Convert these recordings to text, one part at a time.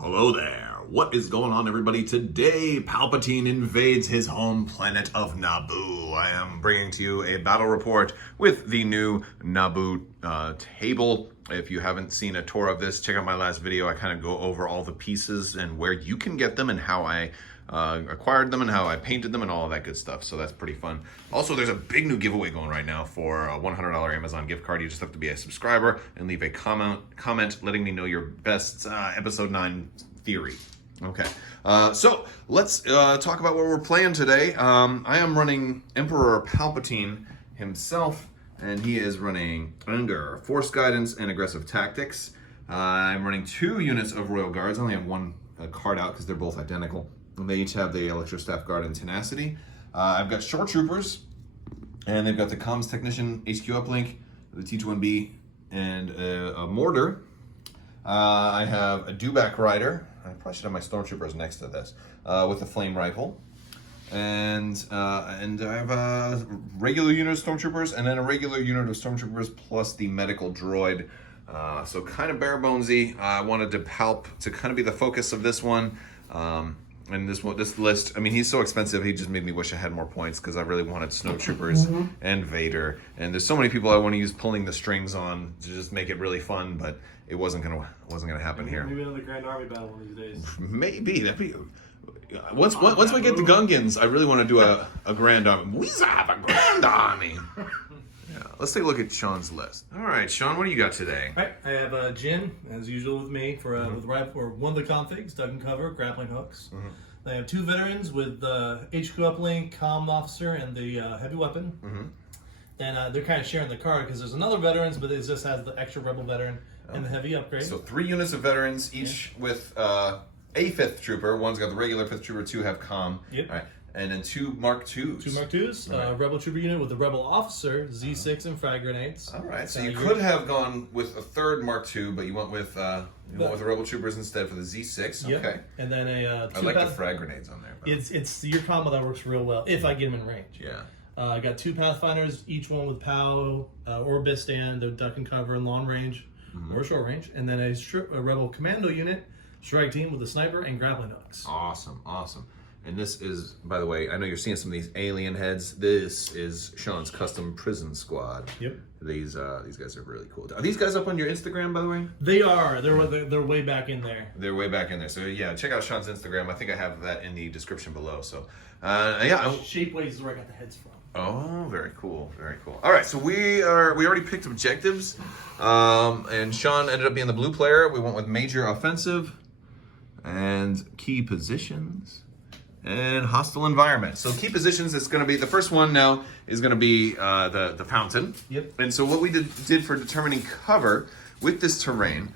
Hello there. What is going on, everybody? Today, Palpatine invades his home planet of Naboo. I am bringing to you a battle report with the new Naboo table. If you haven't seen a tour of this, check out my last video. I kind of go over all the pieces and where you can get them and how I acquired them and how I painted them and all of that good stuff. So that's pretty fun. Also, there's a big new giveaway going right now for a $100 Amazon gift card. You just have to be a subscriber and leave a comment letting me know your best episode 9 theory. Okay, so let's talk about what we're playing today. I am running Emperor Palpatine himself, and he is running Anger, Force Guidance, and Aggressive Tactics. I'm running 2 units of Royal Guards. I only have one card out because they're both identical. And they each have the Electro Staff Guard and Tenacity. I've got Shore Troopers, and they've got the Comms Technician, HQ Uplink, the T21B, and a Mortar. I have a Dewback Rider. I probably should have my Stormtroopers next to this, with a Flame Rifle. And I have a regular unit of Stormtroopers, and then a regular unit of Stormtroopers plus the Medical Droid. So kind of bare bonesy. I wanted to Palp to kind of be the focus of this one. And this list, I mean, he's so expensive, he just made me wish I had more points because I really wanted Snowtroopers and Vader. And there's so many people I want to use pulling the strings on to just make it really fun, but it wasn't gonna happen here. Maybe another Grand Army battle one of these days. Maybe that'd be. Once we get the Gungans, I really want to do a Grand Army. We have a Grand Army. Yeah, let's take a look at Sean's list. All right, Sean, what do you got today? All right, I have Jin, as usual with me, for with one of the configs, duck and cover, grappling hooks. I have 2 veterans with HQ Uplink, Comm Officer, and the heavy weapon. And they're kind of sharing the card because there's another veterans, but it just has the extra rebel veteran and the heavy upgrade. So 3 units of veterans, each with a 5th trooper. One's got the regular 5th trooper, 2 have comm. Yep. All right. And then 2 Mark IIs. 2 Mark IIs, right. Rebel trooper unit with the rebel officer, Z6 and frag grenades. All right, so you could have gone with a 3rd Mark II, but you went with the rebel troopers instead for the Z6. Yep. Okay. And then I like the frag grenades on there. It's your combo that works real well if I get them in range. Yeah. I got 2 Pathfinders, each one with POW, Orbit Stand, the duck and cover in long range or short range, and then a rebel commando unit, strike team with a sniper and grappling hooks. Awesome, awesome. And this is, by the way, I know you're seeing some of these alien heads. This is Sean's custom prison squad. Yep. These guys are really cool. Are these guys up on your Instagram, by the way? They are. They're way back in there. They're way back in there. So yeah, check out Sean's Instagram. I think I have that in the description below. So yeah. Shapeways is where I got the heads from. Oh, very cool, very cool. All right, so we already picked objectives, and Sean ended up being the blue player. We went with major offensive and key positions. And hostile environment. So key positions, it's going to be, the first one now is going to be the fountain. Yep. And so what we did for determining cover with this terrain,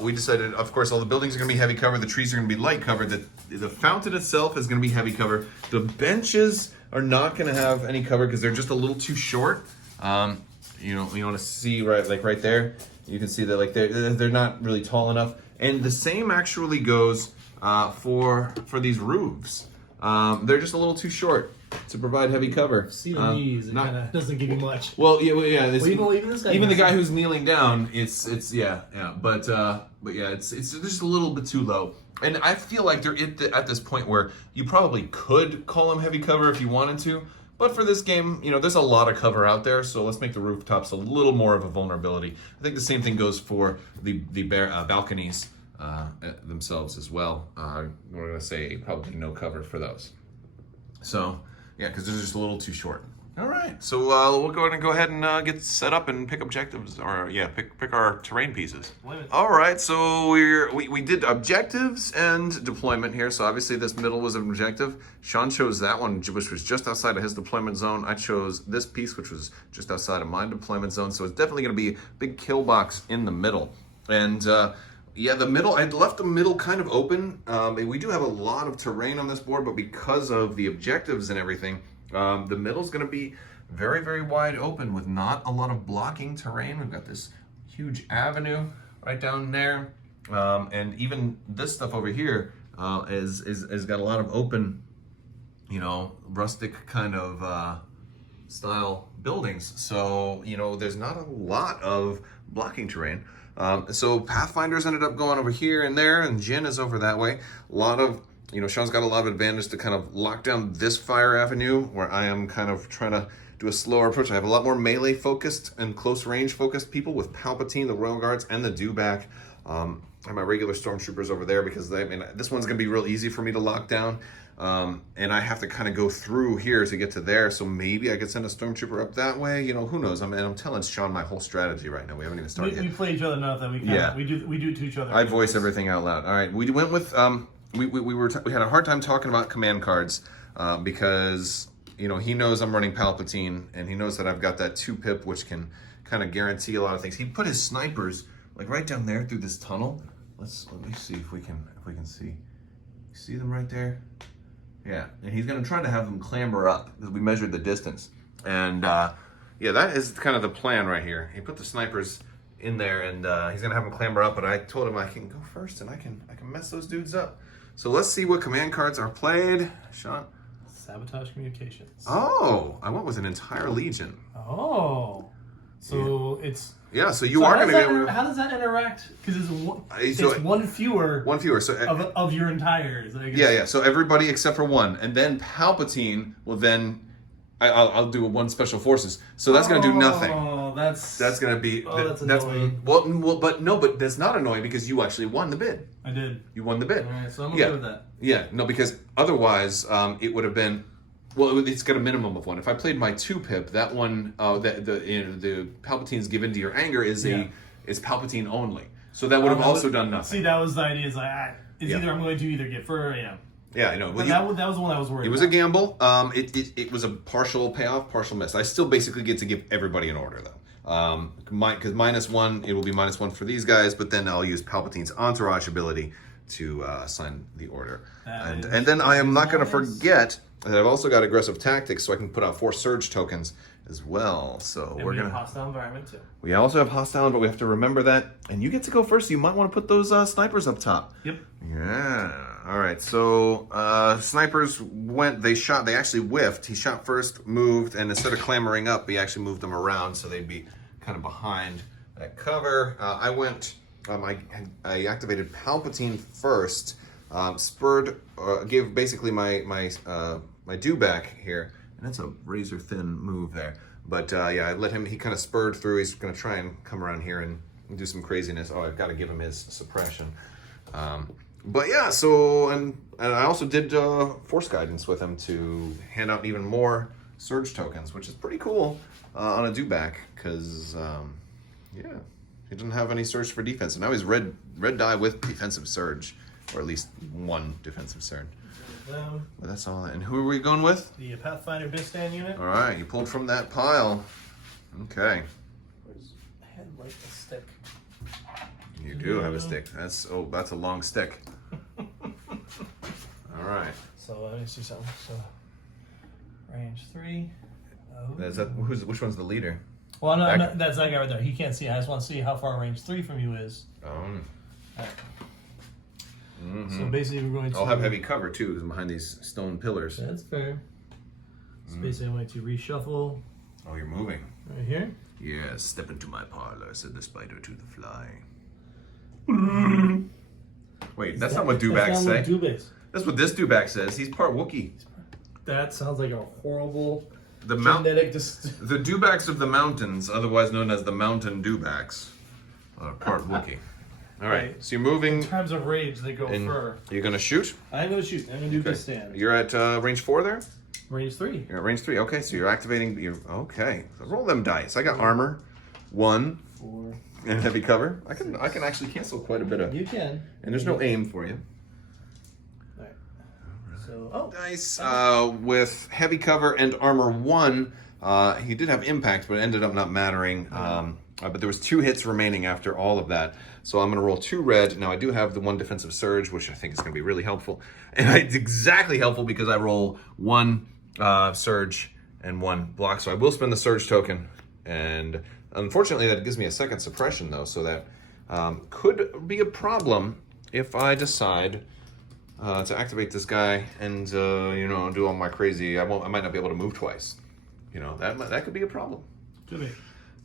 we decided, of course, all the buildings are going to be heavy cover, the trees are going to be light cover, the fountain itself is going to be heavy cover. The benches are not going to have any cover because they're just a little too short. You want to see right there, you can see that like they're not really tall enough. And the same actually goes for these roofs. They're just a little too short to provide heavy cover. See the knees, it kind of doesn't give you much. Well, yeah. Even this guy. Even the guy who's kneeling down, it's yeah. But yeah, it's just a little bit too low. And I feel like they're at this point where you probably could call them heavy cover if you wanted to. But for this game, there's a lot of cover out there, so let's make the rooftops a little more of a vulnerability. I think the same thing goes for the balconies. Themselves as well. We're going to say probably no cover for those. So, yeah, because they're just a little too short. All right, so we'll go ahead and get set up and pick objectives, or yeah, pick our terrain pieces. All right, so we did objectives and deployment here. So obviously this middle was an objective. Sean chose that one, which was just outside of his deployment zone. I chose this piece, which was just outside of my deployment zone. So it's definitely going to be a big kill box in the middle. And yeah, the middle, I left the middle kind of open. We do have a lot of terrain on this board, but because of the objectives and everything, the middle's going to be very, very wide open with not a lot of blocking terrain. We've got this huge avenue right down there. And even this stuff over here is got a lot of open, rustic kind of style buildings. So, there's not a lot of blocking terrain. So Pathfinders ended up going over here and there, and Jin is over that way. A lot of, Sean's got a lot of advantage to kind of lock down this fire avenue, where I am kind of trying to do a slower approach. I have a lot more melee focused and close range focused people with Palpatine, the Royal Guards, and the Dewback. I have my regular stormtroopers over there because this one's gonna be real easy for me to lock down. And I have to kind of go through here to get to there, so maybe I could send a stormtrooper up that way. Who knows? I'm telling Sean my whole strategy right now. We haven't even started yet. We play each other enough that we can. Yeah. We do it to each other. I voice everything out loud. All right, we went with we had a hard time talking about command cards because he knows I'm running Palpatine, and he knows that I've got that 2-pip, which can kind of guarantee a lot of things. He put his snipers like right down there through this tunnel. Let me see if we can see them right there. Yeah, and he's going to try to have them clamber up because we measured the distance. And yeah, that is kind of the plan right here. He put the snipers in there, and he's going to have them clamber up, but I told him I can go first and I can mess those dudes up. So let's see what command cards are played. Sean? Sabotage communications. Oh, I went with an entire legion. Oh. So yeah. It's... Yeah, so you are going to get... How does that interact? Because it's one fewer. One fewer. So of your entires. I guess. Yeah. So everybody except for one, and then Palpatine will then. I'll do one special forces. So that's going to do nothing. Oh, that's going to be. That's annoying. But that's not annoying because you actually won the bid. I did. You won the bid. All right, so I'm okay with that. Yeah. No, because otherwise it would have been. Well, it's got a minimum of one. If I played my 2-pip, that one, the Palpatine's given to your anger is Palpatine only. So that would have also done nothing. See, that was the idea. Is either I'm going to either get fur, Yeah, I know. But that was the one I was worried about. It was a gamble. It was a partial payoff, partial miss. I still basically get to give everybody an order though. Because -1, it will be -1 for these guys, but then I'll use Palpatine's entourage ability to sign the order. And then I am not going to forget that I've also got aggressive tactics, so I can put out 4 surge tokens as well. So we're gonna have hostile environment too. We also have hostile, but we have to remember that. And you get to go first. So you might want to put those snipers up top. Yep. Yeah. All right. So snipers went. They shot. They actually whiffed. He shot first, moved, and instead of clambering up, he actually moved them around so they'd be kind of behind that cover. I went. I activated Palpatine first. Spurred. Gave basically my Dewback here, and that's a razor thin move there. But yeah, I let him. He kind of spurred through. He's going to try and come around here and do some craziness. Oh, I've got to give him his suppression. But yeah, so and I also did force guidance with him to hand out even more surge tokens, which is pretty cool on a Dewback because yeah, he didn't have any surge for defense, and now he's red die with defensive surge, or at least 1 defensive surge. But that's all. And who are we going with? The Pathfinder Bistan unit. All right, you pulled from that pile. Okay. I had like a stick. You do have a stick. That's a long stick. All right. So let me see something. So range 3. Which one's the leader? Well, no, that's that guy right there. He can't see. I just want to see how far range 3 from you is. All right. Mm-hmm. So basically, we're going to. I'll have heavy cover too, because I'm behind these stone pillars. That's fair. So basically, I'm going to reshuffle. Oh, you're moving. Right here? Yes, step into my parlor, said the spider to the fly. Wait, that's not what Dewbacks say. That's what this Dewback says. He's part Wookiee. That sounds like a horrible the Dewbacks of the mountains, otherwise known as the mountain Dewbacks, are part Wookiee. All right, so you're moving. In times of rage, they go fur. You're going to shoot? I'm going to shoot. I'm going to do this stand. You're at range 4 there? Range 3. You're at range 3. Okay, so you're activating. Okay, so roll them dice. I got armor, 1, 4, and heavy cover. I can actually cancel quite a bit of. You can. And there's no aim for you. All right. So dice with heavy cover and armor 1. He did have impact, but it ended up not mattering. But there was 2 hits remaining after all of that. So I'm going to roll 2 red. Now I do have the 1 defensive surge, which I think is going to be really helpful. And it's exactly helpful because I roll 1 surge and 1 block. So I will spend the surge token. And unfortunately that gives me a 2nd suppression though. So that could be a problem if I decide to activate this guy and do all my crazy. I might not be able to move twice. That could be a problem. Could be.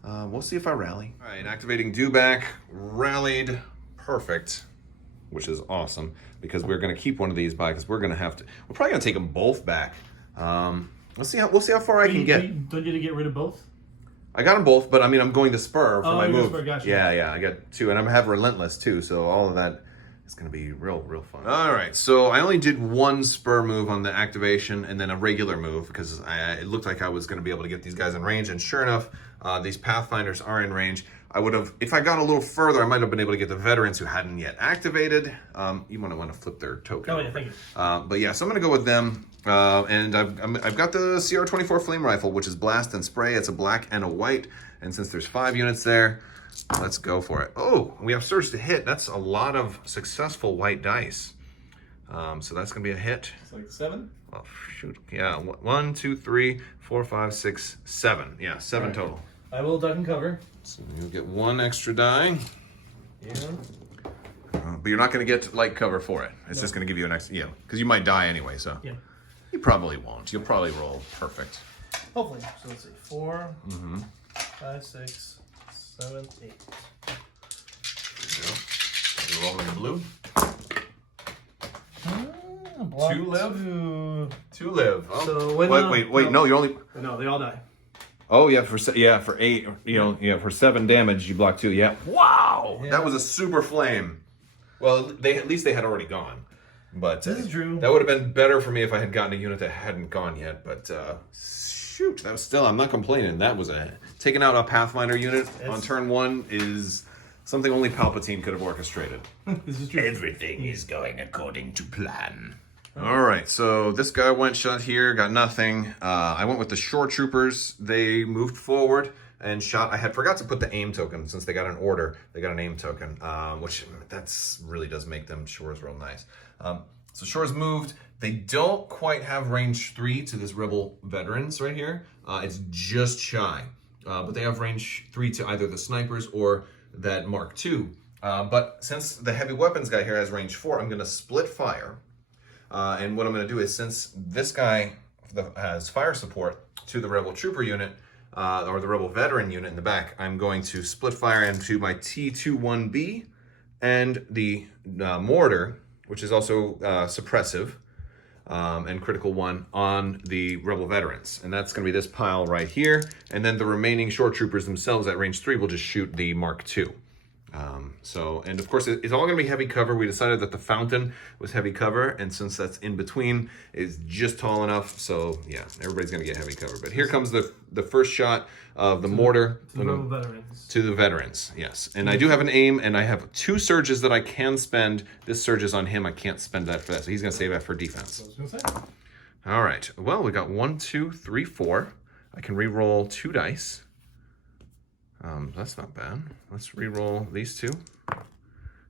We'll see if I rally. All right, activating dewback, rallied, perfect, which is awesome because we're gonna keep one of these by because we're probably gonna take them both back. We'll see how far I can get. Don't you get rid of both? I got them both, but I mean I'm going to spur for my move. Spur, gotcha. Yeah, I got two, and I have relentless too, so all of that is gonna be real fun. All right, so I only did one spur move on the activation and then a regular move because it looked like I was gonna be able to get these guys in range, and sure enough, these Pathfinders are in range. I would have, if I got a little further, I might have been able to get the veterans who hadn't yet activated. You want to flip their token. Oh yeah, thank you. But yeah, so I'm gonna go with them. And I've got the CR-24 flame rifle, which is blast and spray. It's a black and a white. And since there's 5 units there, let's go for it. Oh, we have surge to hit. That's a lot of successful white dice. So that's gonna be a hit. It's like 7. Oh shoot! Yeah, 1, 2, 3, 4, 5, 6, 7. Yeah, 7 total. I will duck and cover. So you'll get 1 extra die. Yeah. But you're not going to get light cover for it. It's just going to give you an extra, because you might die anyway, so. Yeah. You probably won't. You'll probably roll perfect. Hopefully. So let's see. 4, 5, 6, 7, 8. There you go. You're rolling the blue. Block 2 live? 2 live. Oh. So when, wait, no, you're only... No, they all die. Oh, yeah, for 8, for 7 damage, you block 2, yeah. Wow! Yeah. That was a super flame. Well, at least they had already gone. But this is true. That would have been better for me if I had gotten a unit that hadn't gone yet. But shoot, that was still, I'm not complaining. That was taking out a Pathfinder unit on turn 1 is something only Palpatine could have orchestrated. This is true. Everything is going according to plan. All right, so this guy went shot here, got nothing. I went with the shore troopers. They moved forward and shot. I had forgot to put the aim token since they got an order. They got an aim token, which that's really does make them shores real nice. So shores moved. They don't quite have range 3 to this rebel veterans right here. It's just shy, but they have range 3 to either the snipers or that Mark II. But since the heavy weapons guy here has range 4, I'm gonna split fire. And what I'm going to do is, since this guy has fire support to the Rebel Trooper unit, or the Rebel Veteran unit in the back, I'm going to split fire into my T-21B and the mortar, which is also suppressive and critical 1 on the Rebel Veterans. And that's going to be this pile right here. And then the remaining shore troopers themselves at range 3 will just shoot the Mark II. And of course it's all going to be heavy cover. We decided that the fountain was heavy cover, and since that's in between, it's just tall enough, so yeah, everybody's going to get heavy cover. But here comes the first shot of the mortar to the veterans. To the veterans, yes. And I do have an aim, and I have 2 surges that I can spend. This surge is on him. I can't spend that for that, so he's going to save that for defense. I was going to say. All right. Well, we got 1, 2, 3, 4. I can re-roll 2 dice. That's not bad. Let's re-roll these 2.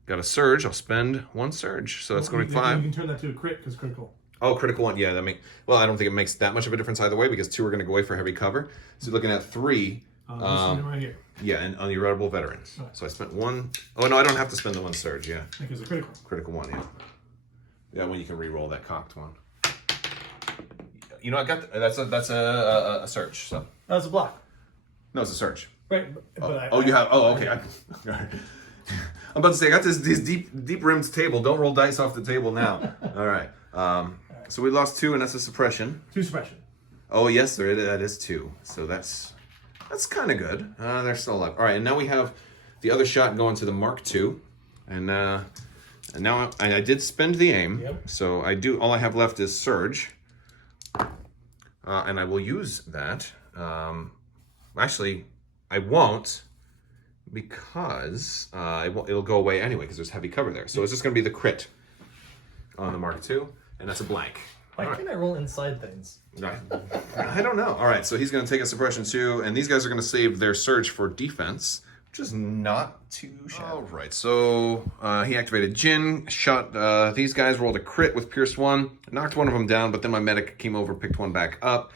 Got a surge. I'll spend 1 surge, so that's going to be 5. You can turn that to a crit because critical. Oh, critical 1. Yeah, well, I don't think it makes that much of a difference either way because 2 are going to go away for heavy cover. So you're looking at 3. This right here. Yeah, and on your Rebel Veterans. Right. So I spent 1. Oh no, I don't have to spend the 1 surge. Yeah. Because it's critical. Critical 1. Yeah. Yeah, when you can re-roll that cocked one. You know, I got that's a surge. So That's a block. no, it's a surge. Right. You have. Oh, okay. I'm about to say I got this deep rimmed table. Don't roll dice off the table now. All right. So we lost 2, and that's a suppression. 2 suppression. Oh yes, that is 2. So that's kind of good. They're still alive. All right, and now we have the other shot going to the Mark II, and now I did spend the aim. Yep. So all I have left is surge, and I will use that. Actually, I won't, because it'll go away anyway because there's heavy cover there. So it's just going to be the crit on the Mark II, and that's a blank. Why can't I roll inside things? I don't know. All right, so he's going to take a suppression 2, and these guys are going to save their surge for defense, which is not too shabby. All right, so he activated Jin, shot these guys, rolled a crit with Pierce 1, knocked one of them down, but then my medic came over, picked one back up.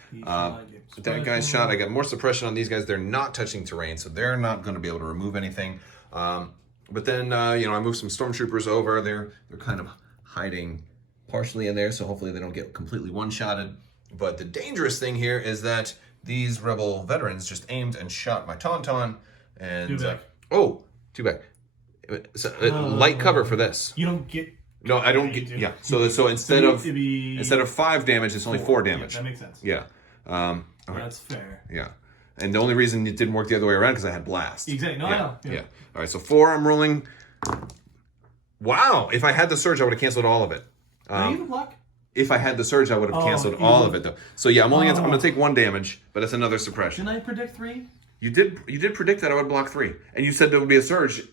That guy's shot. I got more suppression on these guys. They're not touching terrain, so they're not going to be able to remove anything. But then, I moved some stormtroopers over. They're kind of hiding partially in there, so hopefully they don't get completely one-shotted. But the dangerous thing here is that these rebel veterans just aimed and shot my Tauntaun. And Two back. Two back. So, light cover for this. You don't get. No, I don't get. Yeah. So instead of 5 damage, it's only 4 damage. Yeah, that makes sense. Yeah. Okay. That's fair. Yeah. And the only reason it didn't work the other way around because I had blast. Exactly. No, I know. Yeah. All right. So 4. I'm rolling. Wow. If I had the surge, I would have canceled all of it. Do you even block? If I had the surge, I would have canceled all of it though. So yeah, I'm going to take 1 damage, but it's another suppression. Didn't I predict 3? You did predict that I would block 3, and you said there would be a surge.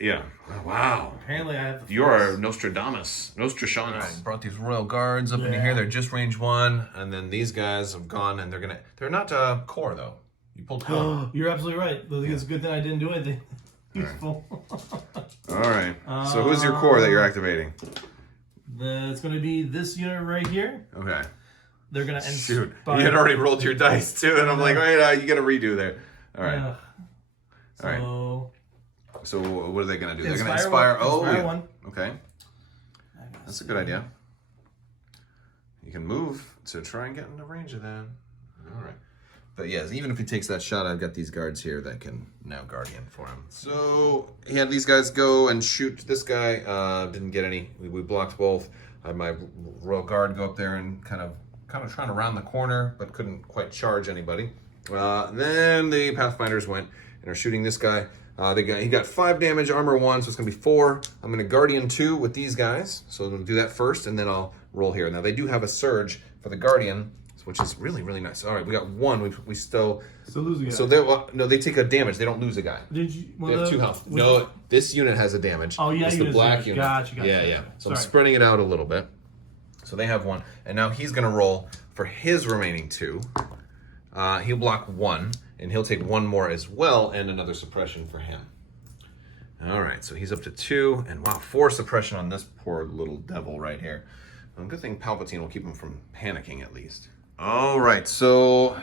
Yeah. Wow. Apparently, I have. You are Nostradamus. Nostradamus. Right, brought these royal guards up into here. They're just range 1, and then these guys have gone, and they're not core though. You pulled 1. You're absolutely right. It's a good thing I didn't do anything useful. All right. So who's your core that you're activating? It's going to be this unit right here. Okay. They're going to shoot. You had already rolled your dice too, and I'm like, wait, you got to redo there. All right. All right. So what are they going to do? They're going to inspire. Inspire 1. Okay. That's a good idea. You can move to try and get into range of that. All right. But yes, even if he takes that shot, I've got these guards here that can now guardian for him. So he had these guys go and shoot this guy. Didn't get any. We blocked both. I had my royal guard go up there and kind of trying to round the corner, but couldn't quite charge anybody. Then the Pathfinders went and are shooting this guy. He got 5 damage, armor 1, so it's going to be 4. I'm going to Guardian 2 with these guys. So I'm going to do that first, and then I'll roll here. Now, they do have a Surge for the Guardian, which is really, really nice. All right, we got 1. We still lose a guy. So they take a damage. They don't lose a guy. They have 2 health. No, this unit has a damage. Oh, yeah, it's the black unit. Gotcha. Yeah. So I'm spreading it out a little bit. So they have 1. And now he's going to roll for his remaining 2. He'll block 1. And he'll take 1 more as well, and another suppression for him. All right, so he's up to 2, and wow, 4 suppression on this poor little devil right here. Good thing Palpatine will keep him from panicking at least. All right, so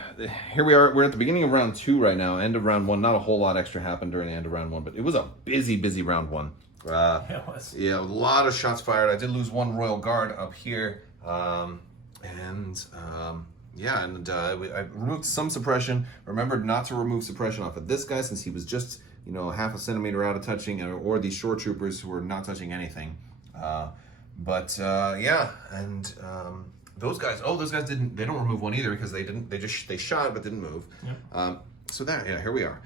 here we are. We're at the beginning of round 2 right now, end of round 1. Not a whole lot extra happened during the end of round 1, but it was a busy round 1. It was. Yeah, a lot of shots fired. I did lose 1 royal guard up here, I removed some suppression. Remembered not to remove suppression off of this guy since he was just, half a centimeter out of touching, or these shore troopers who were not touching anything. Those guys they don't remove 1 either because they shot but didn't move. Yep. Here we are.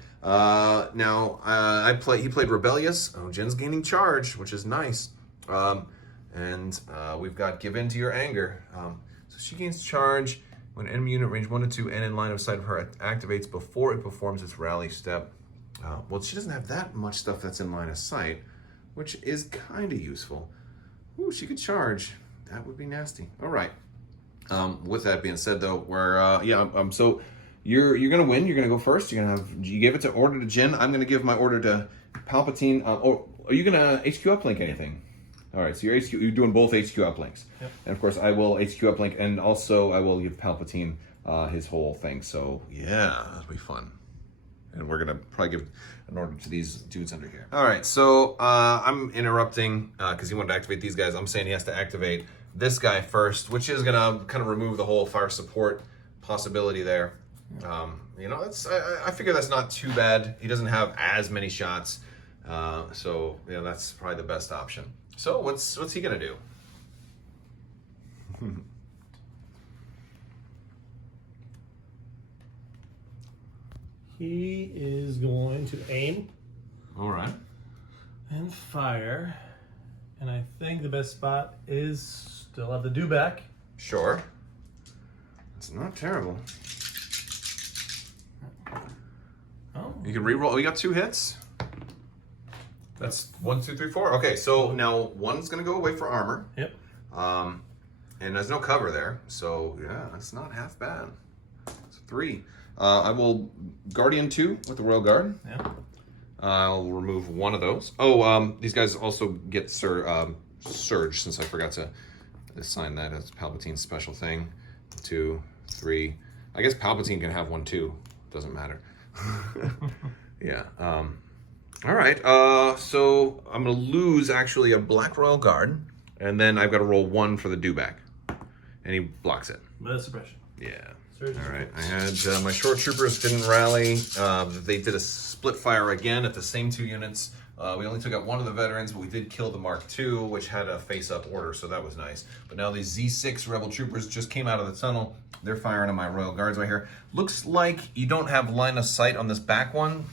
He played Rebellious. Oh, Jin's gaining charge, which is nice. We've got Give In to Your Anger. So she gains charge when enemy unit range 1 to 2 and in line of sight of her activates before it performs its rally step. Well, she doesn't have that much stuff that's in line of sight, which is kind of useful. Ooh, she could charge. That would be nasty. All right. With that being said, though, so you're gonna win. You're gonna go first. You gave it to order to Jin. I'm gonna give my order to Palpatine. Are you gonna HQ uplink anything? All right, so you're doing both HQ uplinks. Yep. And of course, I will HQ uplink, and also I will give Palpatine his whole thing. So yeah, that'll be fun. And we're gonna probably give an order to these dudes under here. All right, so I'm interrupting because he wanted to activate these guys. I'm saying he has to activate this guy first, which is gonna kind of remove the whole fire support possibility there. I figure that's not too bad. He doesn't have as many shots, so that's probably the best option. So what's he gonna do? He is going to aim. All right. And fire. And I think the best spot is still at the dewback. Sure. It's not terrible. Oh. You can re-roll. We got 2 hits. That's 1, 2, 3, 4. Okay, so now 1's gonna go away for armor. Yep. And there's no cover there, so yeah, that's not half bad. It's 3. I will Guardian 2 with the Royal Guard. Yeah. I'll remove 1 of those. Oh, these guys also get Surge, since I forgot to assign that as Palpatine's special thing. 2, 3. I guess Palpatine can have 1 too. Doesn't matter. Yeah. All right. So I'm gonna lose actually a Black Royal Guard, and then I've got to roll 1 for the dewback, and he blocks it. But suppression. Yeah. Surge. All right, I had my short troopers didn't rally. They did a split fire again at the same 2 units. We only took out one of the veterans, but we did kill the Mark II, which had a face-up order, so that was nice. But now these Z6 Rebel troopers just came out of the tunnel. They're firing on my Royal Guards right here. Looks like you don't have line of sight on this back one.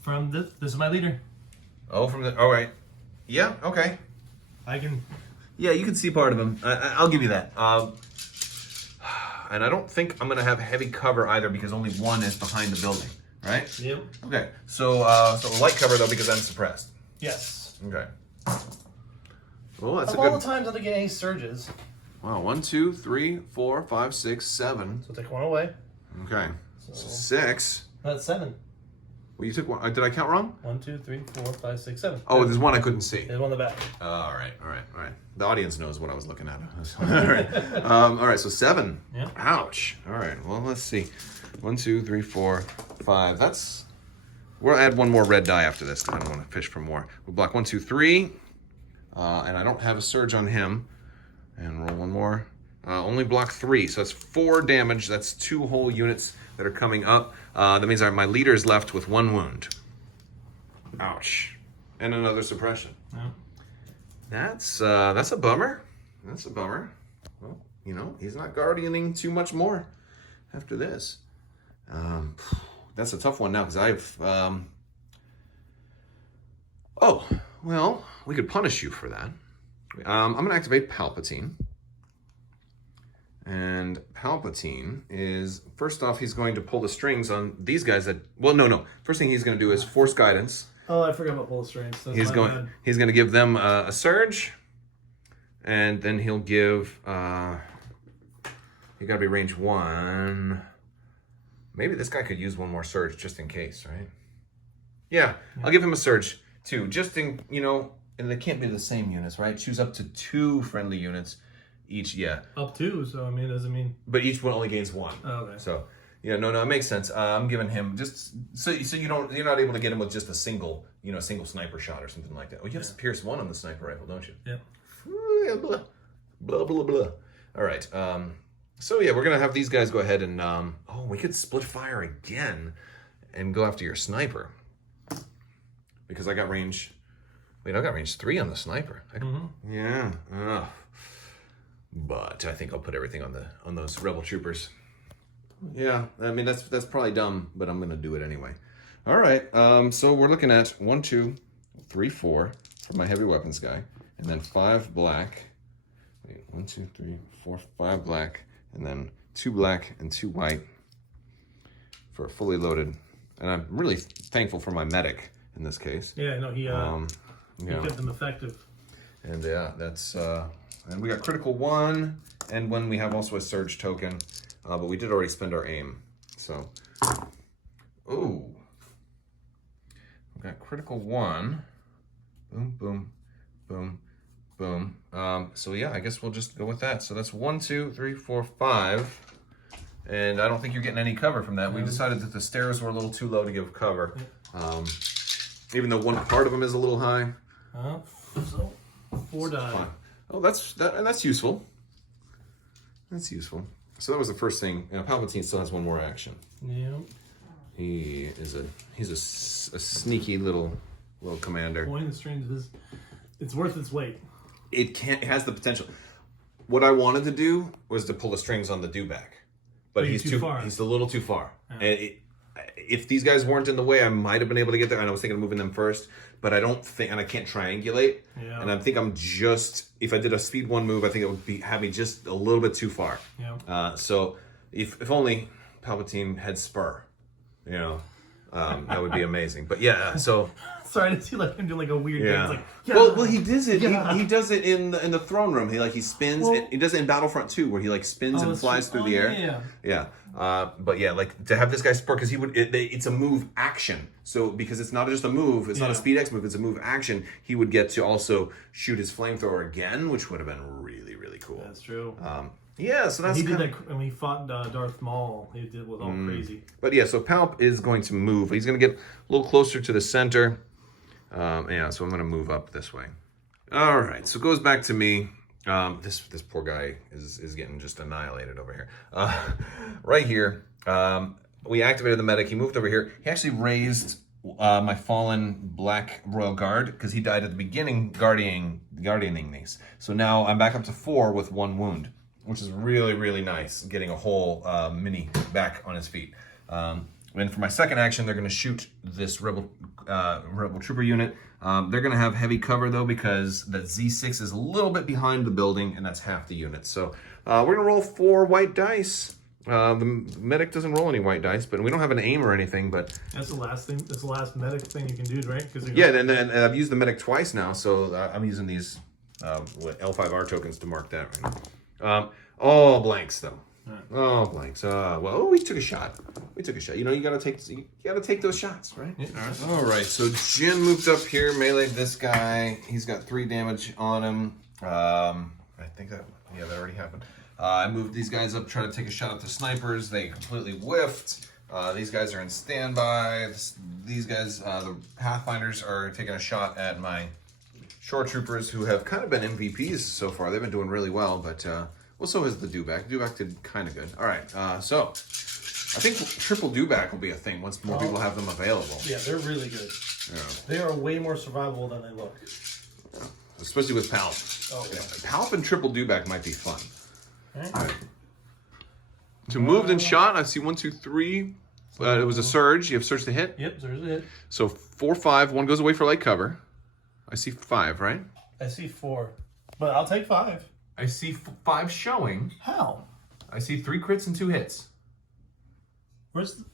From this is my leader. Oh, from the, all right. Yeah, okay. I can. Yeah, you can see part of him. I'll give you that. And I don't think I'm going to have heavy cover either because only one is behind the building, right? Yep. Okay, so light cover though because I'm suppressed. Yes. Okay. Well, that's Of a all good. the times that I get any surges, Wow, 1, 2, 3, 4, 5, 6, 7. so take one away. Okay, So 6. that's 7. Well, you took one. Did I count wrong? 1, 2, 3, 4, 5, 6, 7. Oh, there's one I couldn't see. There's one in the back. All right. The audience knows what I was looking at. All right. All right. So 7. Yeah. Ouch. All right. Well, let's see. 1, 2, 3, 4, 5. That's. We'll add one more red die after this because I don't want to fish for more. We'll block 1, 2, 3, and I don't have a surge on him. And roll one more. Only block 3, so that's 4 damage. That's 2 whole units that are coming up. That means my leader is left with 1 wound. Ouch. And another suppression. Yeah. That's a bummer. That's a bummer. Well, you know, he's not guardianing too much more after this. That's a tough one now because I've... Oh, well, we could punish you for that. I'm going to activate Palpatine. And Palpatine is, first off, he's going to pull the strings on these guys that, well, no. First thing he's going to do is force guidance. Oh, I forgot about pull strings. He's going to give them a surge. And then he'll give, you got to be range 1. Maybe this guy could use one more surge just in case, right? Yeah, I'll give him a surge too, just in, you know, and they can't be the same units, right? Choose up to 2 friendly units each, yeah. Up 2, so I mean, it doesn't mean... But each one only gains 1. Oh, okay. So, yeah, no, it makes sense. I'm giving him just, so you're not able to get him with just a single sniper shot or something like that. Oh, you have Pierce 1 on the sniper rifle, don't you? Yep. Blah, blah, blah, blah. All right, so yeah, we're gonna have these guys go ahead and, we could split fire again and go after your sniper. Because I got range 3 on the sniper. Yeah. But I think I'll put everything on those rebel troopers. Yeah, I mean that's probably dumb, but I'm gonna do it anyway. All right. So we're looking at 1, 2, 3, 4 for my heavy weapons guy, and then 5 black. Wait, 1, 2, 3, 4, 5 black, and then 2 black and 2 white for a fully loaded. And I'm really thankful for my medic in this case. Yeah, no, he kept them effective. And yeah, that's and we got critical 1, and when we have also a surge token, but we did already spend our aim. So, ooh, we got critical 1. Boom, boom, boom, boom. So yeah, I guess we'll just go with that. So that's 1, 2, 3, 4, 5. And I don't think you're getting any cover from that. We decided that the stairs were a little too low to give cover. Even though one part of them is a little high. So 4 die. Oh, that's useful. That's useful. So that was the first thing. You know, Palpatine still has one more action. Yeah. He's a sneaky little commander. Pulling the strings is, it's worth its weight. It has the potential. What I wanted to do was to pull the strings on the dewback, but he's too far. He's a little too far. Yeah. And if these guys weren't in the way, I might have been able to get there. And I was thinking of moving them first, but I don't think, and I can't triangulate. Yeah. And I think I'm just, if I did a speed 1 move, I think it would have me just a little bit too far. Yeah. So if only Palpatine had spur, you know, that would be amazing. But yeah, so. Sorry to see like him doing like a weird yeah. thing. It's Like, well, he does it. Yeah. He does it in the throne room. He spins. Well, he does it in Battlefront 2, where he like spins and flies through the air. Yeah. But yeah, like to have this guy spur, because it's a move action. So because it's not just a move, it's not a speed X move, it's a move action. He would get to also shoot his flamethrower again, which would have been really, really cool. That's true. Yeah, so that's he did that when he fought Darth Maul. He did was all crazy. But yeah, so Palp is going to move. He's going to get a little closer to the center. Yeah, so I'm going to move up this way. All right, so it goes back to me. This poor guy is getting just annihilated over here. Right here, we activated the medic. He moved over here. He actually raised my fallen Black Royal Guard because he died at the beginning guardianing these. So now I'm back up to 4 with 1 wound, which is really, really nice, getting a whole mini back on his feet. And for my second action, they're going to shoot this Rebel Trooper unit. They're going to have heavy cover, though, because the Z6 is a little bit behind the building, and that's half the unit. So we're going to roll 4 white dice. The medic doesn't roll any white dice, but we don't have an aim or anything. But that's the last thing. That's the last medic thing you can do, right? Yeah, and I've used the medic twice now, so I'm using these L5R tokens to mark that right now. All blanks, though. Oh, blanks. Well, we took a shot. We took a shot. You know, you gotta take those shots, right? Yeah. All right. So Jin moved up here, meleeed this guy. He's got 3 damage on him. I think that already happened. I moved these guys up, trying to take a shot at the snipers. They completely whiffed. These guys are in standby. These guys, the Pathfinders, are taking a shot at my shore troopers, who have kind of been MVPs so far. They've been doing really well, but well, so has the Dewback. Dewback did kind of good. All right, so I think triple Dewback will be a thing once more people have them available. Yeah, they're really good. Yeah. They are way more survivable than they look. Yeah. Especially with Palp. Oh, yeah. Palp and triple Dewback might be fun. All right. So moved and shot. I see 1, 2, 3. It was a surge. You have surge to hit? Yep, surge to hit. So 4, 5. 1 goes away for light cover. I see 5, right? I see 4. But I'll take 5. I see 5 showing. How? I see 3 crits and 2 hits. Where's the...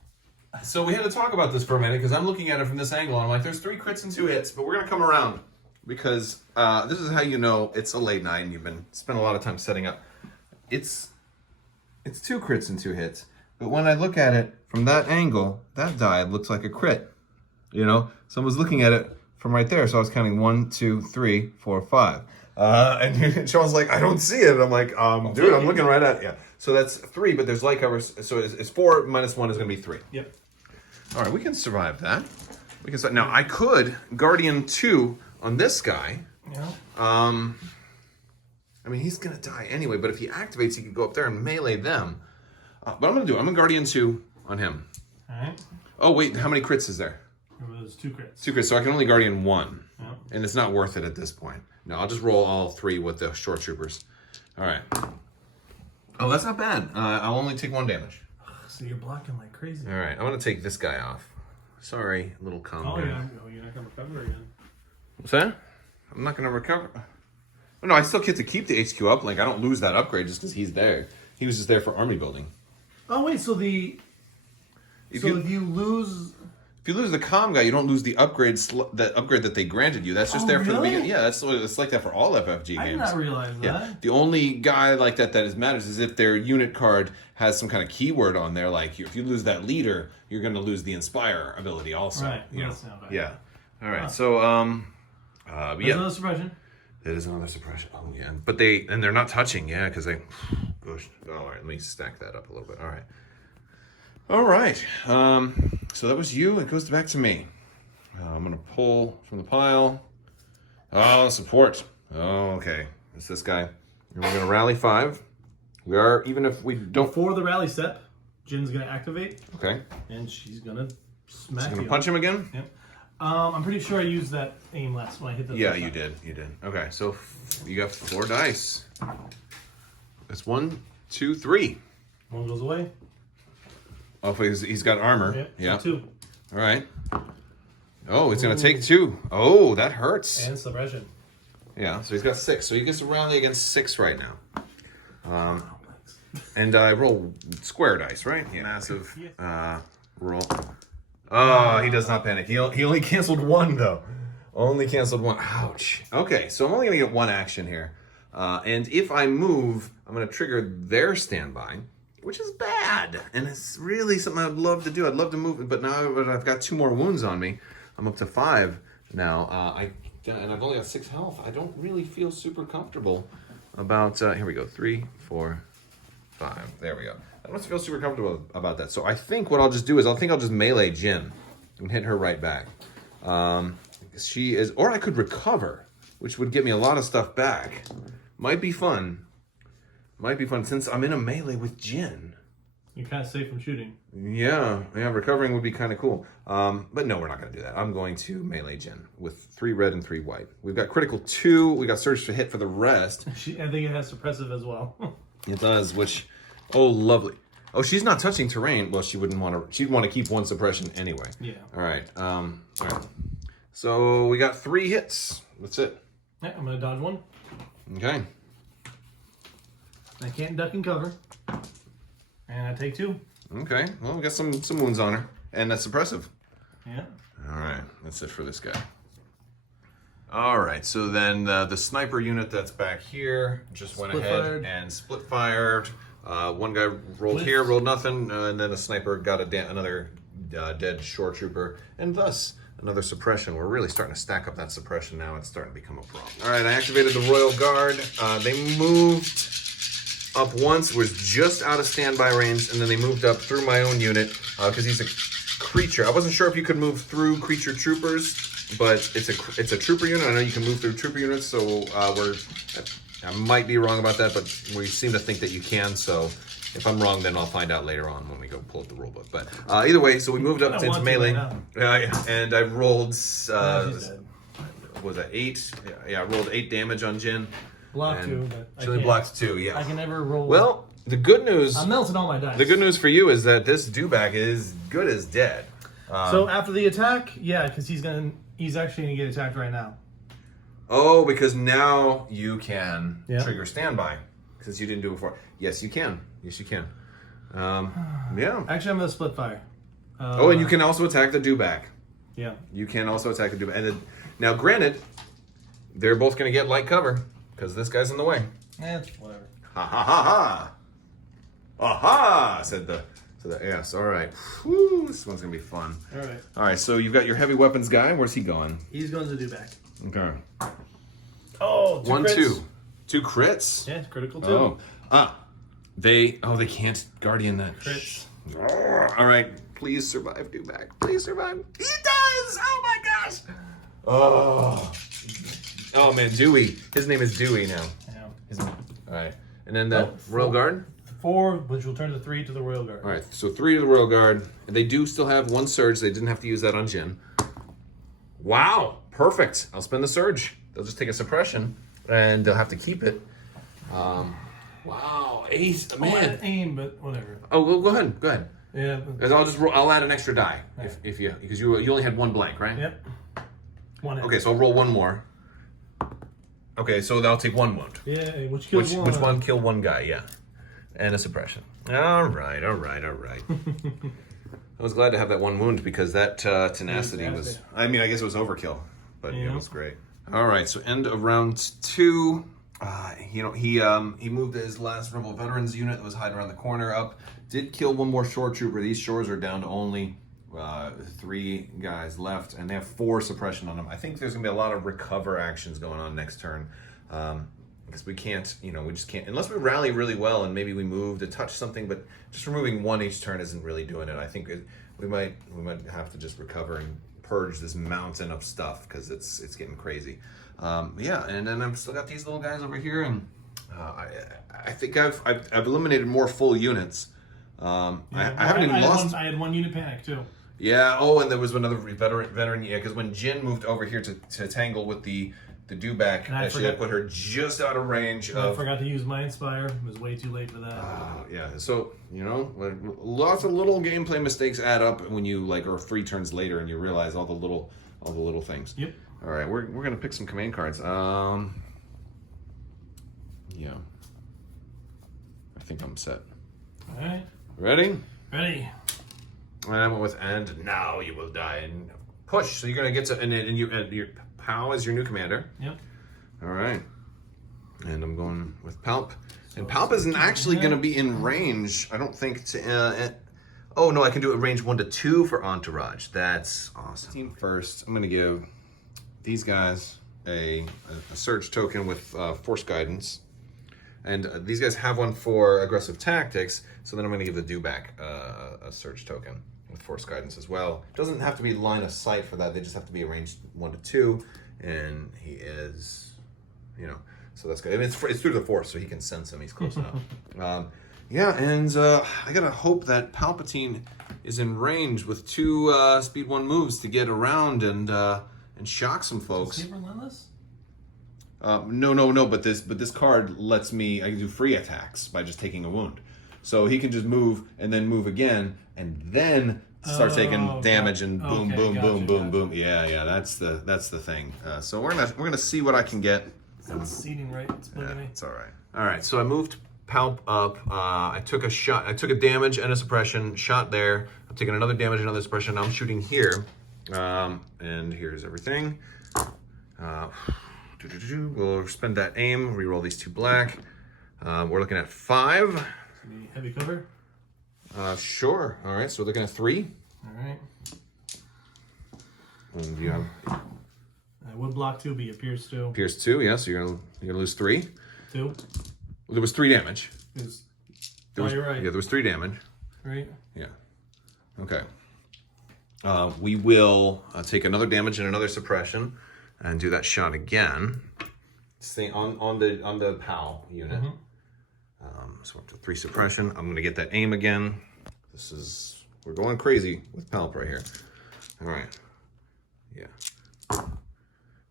So we had to talk about this for a minute because I'm looking at it from this angle and I'm like, there's 3 crits and 2 hits, but we're going to come around because this is how you know it's a late night and you've been spent a lot of time setting up. It's 2 crits and 2 hits, but when I look at it from that angle, that die looks like a crit, you know? So I was looking at it from right there, so I was counting 1, 2, 3, 4, 5. And Sean's like, I don't see it. I'm like, dude, I'm looking right at it. Yeah. So that's 3, but there's light covers. So it's 4 minus 1 is going to be 3. Yep. All right, we can survive that. We can. Now, I could Guardian 2 on this guy. Yeah. I mean, he's going to die anyway, but if he activates, he could go up there and melee them. But I'm going to do it. I'm going to Guardian 2 on him. All right. Oh, wait, how many crits is there? It was 2 crits. 2 crits, so I can only Guardian 1. Yeah. And it's not worth it at this point. No, I'll just roll all 3 with the short troopers. All right. Oh, that's not bad. I'll only take 1 damage. So you're blocking like crazy. All right, I'm going to take this guy off. Sorry, little combo. Oh, yeah. Oh, you're not going to recover again. What's that? I'm not going to recover. Oh, no, I still get to keep the HQ uplink. I don't lose that upgrade just because he's there. He was just there for army building. Oh, wait, so if you lose... If you lose the comm guy, you don't lose the upgrade that they granted you. That's just there for the beginning. Yeah, it's like that for all FFG games. I did not realize that. Yeah. The only guy like that matters is if their unit card has some kind of keyword on there. Like if you lose that leader, you're going to lose the Inspire ability also. Right. You know? That's not bad. Yeah. All right. Huh. So There's yeah. another suppression. That is another suppression. Oh yeah. But they're not touching. Yeah, because they. Gosh. All right. Let me stack that up a little bit. All right. All right, so that was you. It goes back to me. I'm going to pull from the pile. Oh, support. Oh, okay. It's this guy. And we're going to rally 5. We are, even if we don't... Before the rally step, Jin's going to activate. Okay. And she's going to smack you. Going to punch him again? Yep. I'm pretty sure I used that aim last when I hit the... Yeah, you did. You did. Okay, so you got 4 dice. That's 1, 2, 3. 1 goes away. Oh, he's got armor. Yep. Yeah. 2. All right. Oh, he's going to take 2. Oh, that hurts. And suppression. Yeah, so he's got 6. So he gets to rally against 6 right now. And I roll square dice, right? Yeah. Massive roll. Oh, he does not panic. He only canceled 1, though. Only canceled 1. Ouch. Okay, so I'm only going to get 1 action here. And if I move, I'm going to trigger their standby, which is bad. And it's really something I'd love to do. I'd love to move, but now I've got 2 more wounds on me. I'm up to 5 now. And I've only got 6 health. I don't really feel super comfortable about... here we go. 3, 4, 5. There we go. I don't feel super comfortable about that. So I think what I'll just do is I'll just melee Jin and hit her right back. She is... Or I could recover, which would get me a lot of stuff back. Might be fun. Might be fun since I'm in a melee with Jin. You're kind of safe from shooting. Yeah, recovering would be kind of cool. But no, we're not going to do that. I'm going to melee Jin with 3 red and 3 white. We've got critical 2. We got surge to hit for the rest. I think it has suppressive as well. It does, which, oh, lovely. Oh, she's not touching terrain. Well, she wouldn't want to. She'd want to keep 1 suppression anyway. Yeah. All right. All right. So we got 3 hits. That's it. Yeah, I'm gonna dodge 1. Okay. I can't duck and cover. And I take 2. Okay. Well, we got some wounds on her, and that's suppressive. Yeah. All right. That's it for this guy. All right. So then the sniper unit that's back here just went ahead and split fired. One guy rolled here, rolled nothing, and then a sniper got another dead shore trooper, and thus another suppression. We're really starting to stack up that suppression now. It's starting to become a problem. All right, I activated the Royal Guard. They moved up once, was just out of standby range, and then they moved up through my own unit because he's a creature. I wasn't sure if you could move through creature troopers, but it's a trooper unit. I know you can move through trooper units, so I might be wrong about that, but we seem to think that you can, so if I'm wrong, then I'll find out later on when we go pull up the rulebook. But either way, so we moved up into melee, and I rolled, was that 8? Yeah, I rolled 8 damage on Jin. Block 2, but she only blocked 2, yeah. I can never roll. Well, the good news... I'm melting all my dice. The good news for you is that this dewback is good as dead. So after the attack, yeah, because he's actually going to get attacked right now. Oh, because now you can trigger standby, because you didn't do it before. Yes, you can. Yes, you can. Yeah. Actually, I'm going to split fire. And you can also attack the dewback. Yeah. You can also attack the dewback. And now, granted, they're both going to get light cover, because this guy's in the way. Whatever. Ha ha ha ha! Aha! Said the yes. All right. Whew, this one's gonna be fun. All right. So you've got your heavy weapons guy. Where's he going? He's going to do back. Okay. Oh, 1, crits. 2 crits. Yeah, it's critical 2. They can't guardian that. Crits. All right. Please survive, dewback. Please survive. He does. Oh my gosh. Oh man, Dewey. His name is Dewey now. Yeah. All right. And then the Royal Guard? 4, which will turn to 3 to the Royal Guard. All right, so 3 to the Royal Guard. And they do still have 1 surge. They didn't have to use that on Jin. Wow, perfect. I'll spend the surge. They'll just take a suppression, and they'll have to keep it. Wow, ace, man. I had aim, but whatever. Oh, well, go ahead. Yeah. I'll add an extra die if you because you only had 1 blank, right? Yep. 1 hit. Okay, so I'll roll 1 more. Okay, so I'll take 1 wound. Yeah, which kills 1. Which one kill 1 guy? Yeah. And a suppression. All right. I was glad to have that 1 wound because that tenacity was... I mean, I guess it was overkill, but it was great. All right, so end of round 2. He moved his last Rebel Veterans unit that was hiding around the corner up. Did kill 1 more shore trooper. These shores are down to only 3 guys left, and they have 4 suppression on them. I think there's going to be a lot of recover actions going on next turn. Because we can't, we just can't, unless we rally really well and maybe we move to touch something, but just removing 1 each turn isn't really doing it. I think we might have to just recover and purge this mountain of stuff because it's getting crazy. Yeah, and then I've still got these little guys over here, and I think I've eliminated more full units. I haven't even lost. I had 1 unit panic too. Yeah. And there was another veteran. Yeah, because when Jin moved over here to tangle with the dewback, she had put her just out of range. I forgot to use my Inspire. It was way too late for that. Yeah. So lots of little gameplay mistakes add up when you or 3 turns later and you realize all the little things. Yep. All right, we're gonna pick some command cards. Yeah. I think I'm set. All right. Ready? Ready. And I went with and now you will die and push. So you're gonna get to and your Pal is your new commander. Yep. All right. And I'm going with Palp. And Palp isn't actually going to be in range, I don't think, to... oh, no, I can do it range 1 to 2 for Entourage. That's awesome. First, I'm going to give these guys a Surge token with Force Guidance. And these guys have one for Aggressive Tactics, so then I'm going to give the dewback a Surge token with Force Guidance as well. It doesn't have to be line of sight for that. They just have to be a range 1 to 2. And he is, So that's good. I mean, it's through the Force, so he can sense him. He's close enough. Yeah, and I gotta hope that Palpatine is in range with 2 Speed 1 moves to get around and shock some folks. Is he relentless? No. But this card lets me. I can do free attacks by just taking a wound. So he can just move and then move again and then start taking damage and boom, boom. Yeah. That's the thing. So we're gonna see what I can get. It's not seating right. It's bugging me. It's all right. All right. So I moved Palp up. I took a shot. I took a damage and a suppression shot there. I'm taking another damage and another suppression. Now I'm shooting here. And here's everything. We'll spend that aim. Reroll these 2 black. We're looking at 5. Heavy cover? Sure. All right, so we're looking at 3. All right. And you have... I would block 2, but you pierce 2. Pierce 2, yeah, so you're gonna lose 3. 2. Well, there was 3 damage. You're right. Yeah, there was 3 damage. 3. Yeah. Okay. We will take another damage and another suppression and do that shot again. Stay on the PAL unit. So up to 3 suppression. I'm gonna get that aim again. We're going crazy with Palp right here. All right. Yeah.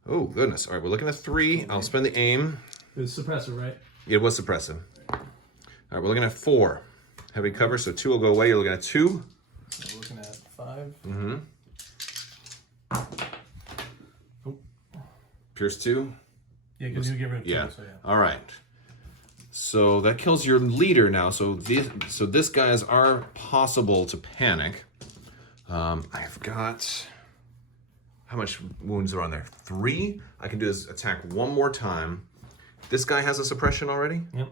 Oh goodness. All right, we're looking at 3. I'll spend the aim. It was suppressor, right? It was suppressive. All right, we're looking at 4. Heavy cover, so 2 will go away. You're looking at 2. So we're looking at 5. Oh. Pierce 2. Yeah, because you get rid of 2. Yeah. So yeah. All right. So that kills your leader now. So this guys are possible to panic. I've got... How much wounds are on there? 3. I can do this attack 1 more time. This guy has a suppression already? Yep.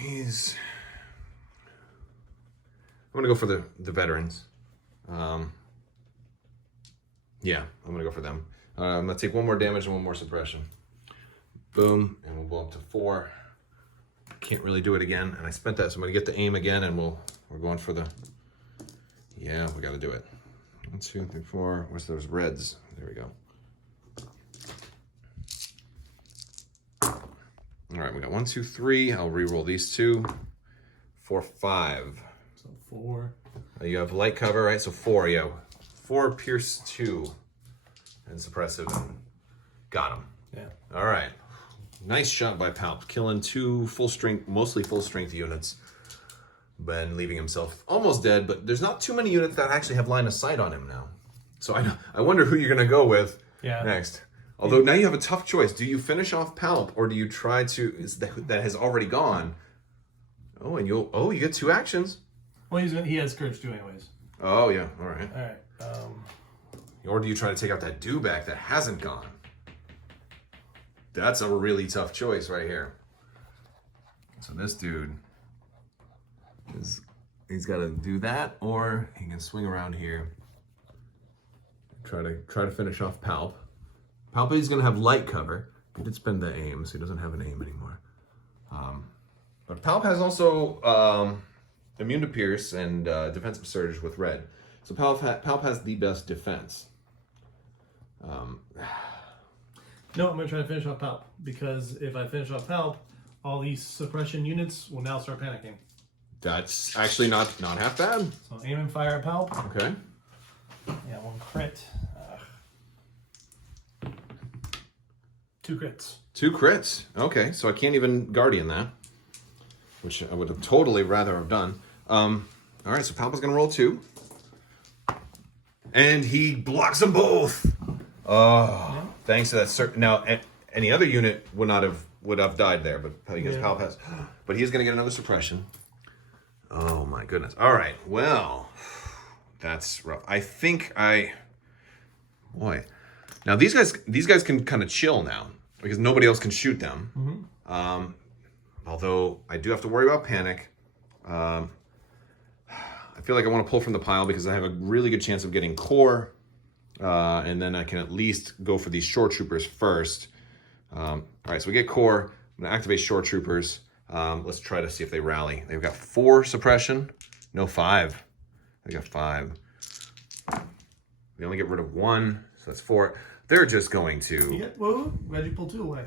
I'm gonna go for the veterans. Yeah, I'm gonna go for them. I'm gonna take 1 more damage and 1 more suppression. Boom, and we'll go up to 4. Can't really do it again, and I spent that, so I'm gonna get the aim again, and we're going for the... Yeah, we gotta do it. 1, 2, 3, 4. Where's those reds? There we go. All right, we got 1, 2, 3. I'll re-roll these 2. 4, 5. So 4. You have light cover, right? So 4, yeah. 4 pierce 2 and suppressive, and got him. Yeah. All right. Nice shot by Palp, killing 2 full strength, mostly full strength units, Ben leaving himself almost dead. But there's not too many units that actually have line of sight on him now. So I wonder who you're gonna go with next. Although now you have a tough choice. Do you finish off Palp, or do you try to that has already gone? Oh, and you get 2 actions. Well, he has courage 2 anyways. Oh yeah, all right. All right. Or do you try to take out that dewback that hasn't gone? That's a really tough choice right here. So this dude he's got to do that, or he can swing around here. Try to finish off Palp. Palp is going to have light cover. He did spend the aim, so he doesn't have an aim anymore. But Palp has also immune to pierce and defensive surge with red. So Palp has the best defense. No, I'm going to try to finish off Palp, because if I finish off Palp, all these suppression units will now start panicking. That's actually not half bad. So aim and fire at Palp. Okay. Yeah, 1 crit. 2 crits. 2 crits. Okay, so I can't even Guardian that, which I would have totally rather have done. All right, so Palpa's going to roll 2. And he blocks them both. Oh, yeah. Thanks to that. Now, any other unit would have died there, but because Palp has. But he's going to get another suppression. Oh my goodness. All right. Well, that's rough. I think boy. Now these guys can kind of chill now because nobody else can shoot them. Mm-hmm. Although I do have to worry about panic. I feel like I want to pull from the pile because I have a really good chance of getting core. And then I can at least go for these shore troopers first. All right, so we get core. I'm gonna activate shore troopers. Let's try to see if they rally. They've got 4 suppression. No, 5. They got 5. They only get rid of 1, so that's 4. They're just going to... Well, glad you pulled 2 away.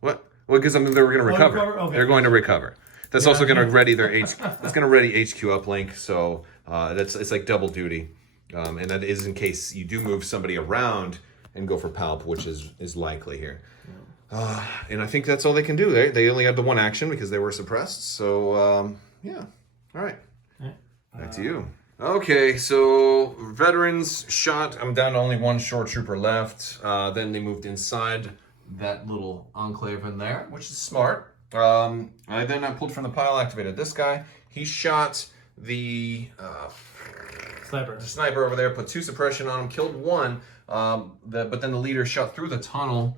What? Well, because I mean, they were going to recover. Okay. They're going to recover. That's also going to ready their It's going to ready HQ uplink. So it's like double duty, and that is in case you do move somebody around and go for Palp, which is likely here. And I think that's all they can do. They only had the one action because they were suppressed. So yeah. All right. Back to you. Okay, so veterans shot. I'm down to only one short trooper left. Then they moved inside that little enclave in there, which is smart. I pulled from the pile, activated this guy. He shot the sniper over there, put 2 suppression on him, killed one. But then the leader shot through the tunnel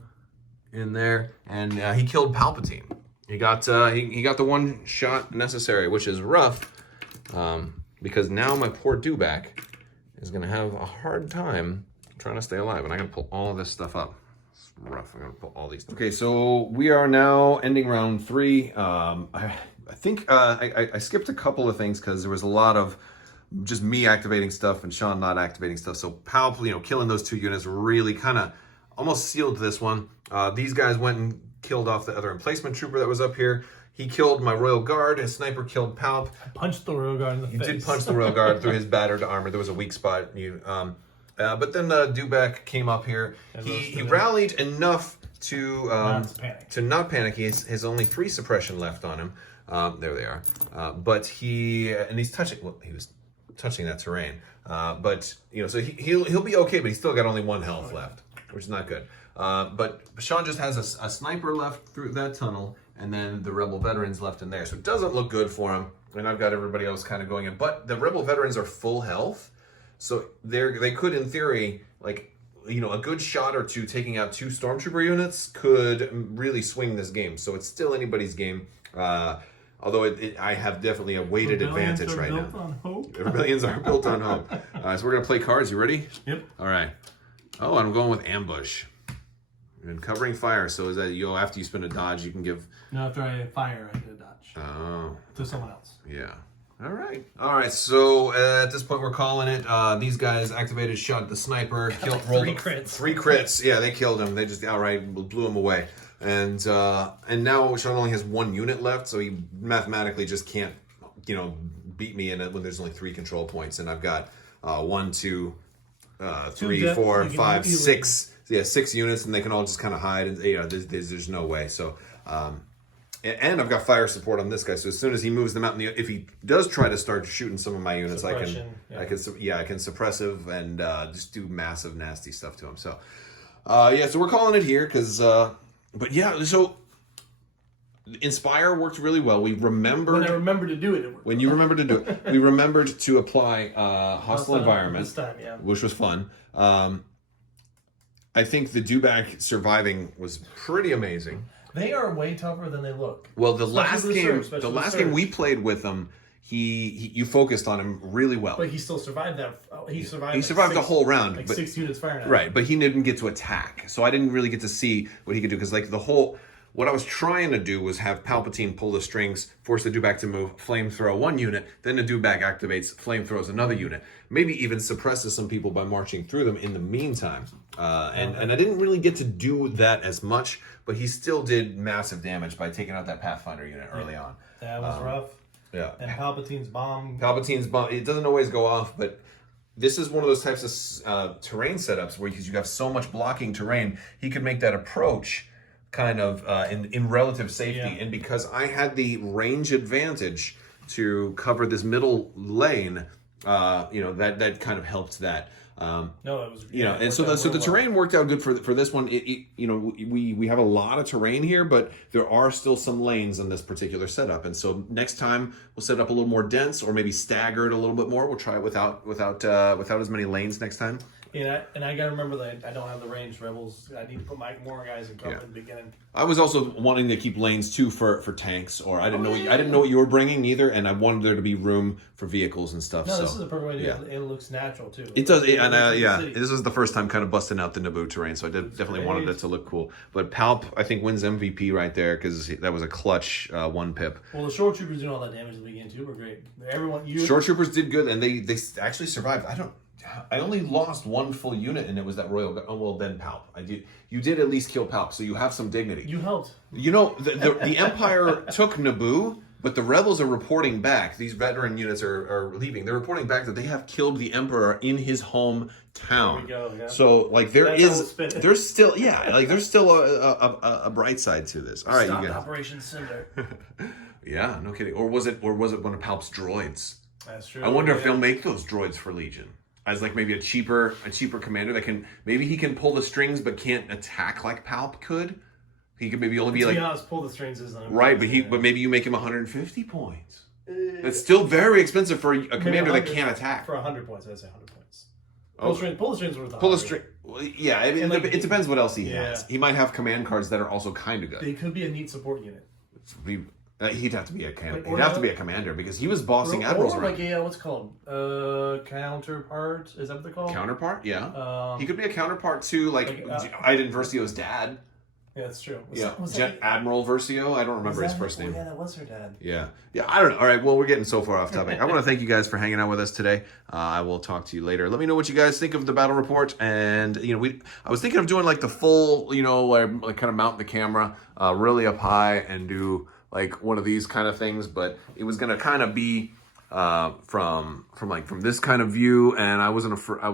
in there, and he killed Palpatine. He got the one shot necessary, which is rough. Because now my poor Dewback is going to have a hard time trying to stay alive. And I got to pull all of this stuff up. It's rough. I'm going to pull all these. Okay, so we are now ending round 3. I think I skipped a couple of things because there was a lot of just me activating stuff and Sean not activating stuff. So Palp, killing those 2 units really kind of almost sealed this one. These guys went and killed off the other emplacement trooper that was up here. He killed my Royal Guard. His sniper killed Palp. I punched the Royal Guard in the face. He did punch the Royal Guard through his battered armor. There was a weak spot. But then Dewback came up here. He rallied enough to not panic. He has only 3 suppression left on him. There they are. But he's touching. Well, he was touching that terrain. So he'll be okay. But he's still got only 1 health left, which is not good. But Sean just has a sniper left through that tunnel. And then the Rebel veterans left in there. So it doesn't look good for him. And I've got everybody else kind of going in. But the Rebel veterans are full health. So they could, in theory, a good shot or 2 taking out 2 Stormtrooper units could really swing this game. So it's still anybody's game. Although I have definitely a weighted advantage right now. Rebellions are built on hope. So we're going to play cards. You ready? Yep. All right. Oh, I'm going with ambush. And covering fire, so is that after you spend a dodge, you can give... No, after I fire, I get a dodge. Oh. To someone else. Yeah. All right, so at this point, we're calling it. These guys activated, shot the sniper, killed, rolled 3 crits. 3 crits. Yeah, they killed him. They just outright blew him away. And now Sean only has 1 unit left, so he mathematically just can't, beat me in it when there's only 3 control points. And I've got 1, 2, 3, 4, 5, 6... Yeah, 6 units, and they can all just kind of hide. And there's no way. So, and I've got fire support on this guy. So as soon as he moves them out, if he does try to start shooting some of my units, I can suppressive and just do massive nasty stuff to him. So, so we're calling it here because, so Inspire worked really well. We remembered when I remembered to do it. When you remembered to do it, we remembered to apply hostile environment, this time, which was fun. I think the Dewback surviving was pretty amazing. They are way tougher than they look. Well, the last game we played with him, you focused on him really well. But he still survived that. He survived the whole round. But 6 units firing at him. Right, but he didn't get to attack. So I didn't really get to see what he could do. Because what I was trying to do was have Palpatine pull the strings, force the Dewback to move, flamethrow 1 unit, then the Dewback activates, flamethrows another unit. Maybe even suppresses some people by marching through them in the meantime. And I didn't really get to do that as much, but he still did massive damage by taking out that Pathfinder unit early on. That was rough. Yeah. And Palpatine's bomb, it doesn't always go off, but this is one of those types of terrain setups where, because you have so much blocking terrain, he could make that approach kind of in relative safety. Yeah. And because I had the range advantage to cover this middle lane, that kind of helped that. No, it was. And so the terrain worked out good for this one. We have a lot of terrain here, but there are still some lanes in this particular setup. And so next time we'll set up a little more dense, or maybe staggered a little bit more. We'll try it without as many lanes next time. Yeah, and I gotta remember that I don't have the ranged rebels. I need to put more guys in cover in the beginning. I was also wanting to keep lanes too for tanks, or I didn't know what you were bringing either, and I wanted there to be room for vehicles and stuff. No, this is the perfect way to do it. It looks natural too. It does, this is the first time kind of busting out the Naboo terrain, so I definitely wanted it to look cool. But Palp, I think, wins MVP right there because that was a clutch 1 pip. Well, the short troopers doing all that damage at the beginning too were great. Short troopers did good, and they actually survived. I only lost one full unit, and it was that royal. Oh well, then Palp. You did at least kill Palp, so you have some dignity. You helped. You know, the Empire took Naboo, but the rebels are reporting back. These veteran units are leaving. They're reporting back that they have killed the Emperor in his hometown. There we go. Yeah. So like there's still a bright side to this. All right, Stopped you guys. Operation Cinder. Yeah, no kidding. Or was it one of Palp's droids? That's true. I wonder if they'll make those droids for Legion as like maybe a cheaper commander that can he can pull the strings but can't attack like Palp could. He could maybe only be like. To be honest, pull the strings isn't right, but maybe you make him 150 points. That's still very expensive for a commander that can't attack. For 100 points, I'd say 100 points. Oh. Pull the strings worth. Pull the string. Well, yeah, it depends what else he has. Yeah. He might have command cards that are also kind of good. They could be a neat support unit. He'd have to be a commander because he was bossing admirals around. Like a what's it called counterpart? Is that what they're called? Counterpart, yeah. He could be a counterpart to Iden Versio's dad. Yeah, that's true. Admiral Versio. I don't remember his first name. Yeah, that was her dad. Yeah. I don't know. All right. Well, we're getting so far off topic. I want to thank you guys for hanging out with us today. I will talk to you later. Let me know what you guys think of the battle report. And I was thinking of doing like the full, like kind of mount the camera really up high and do like one of these kind of things, but it was gonna kind of be from this kind of view, and I was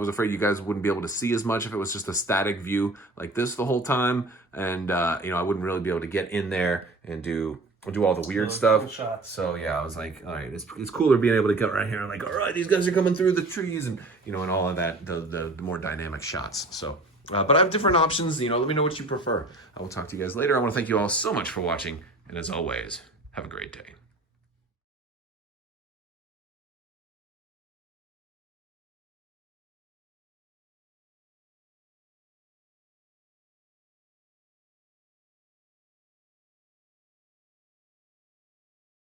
afraid you guys wouldn't be able to see as much if it was just a static view like this the whole time, and I wouldn't really be able to get in there and do all the weird stuff. So yeah, I was like, all right, it's cooler being able to get right here and like, all right, these guys are coming through the trees and and all of that, the more dynamic shots. So but I have different options. Let me know what you prefer. I will talk to you guys later. I want to thank you all so much for watching, and as always, have a great day.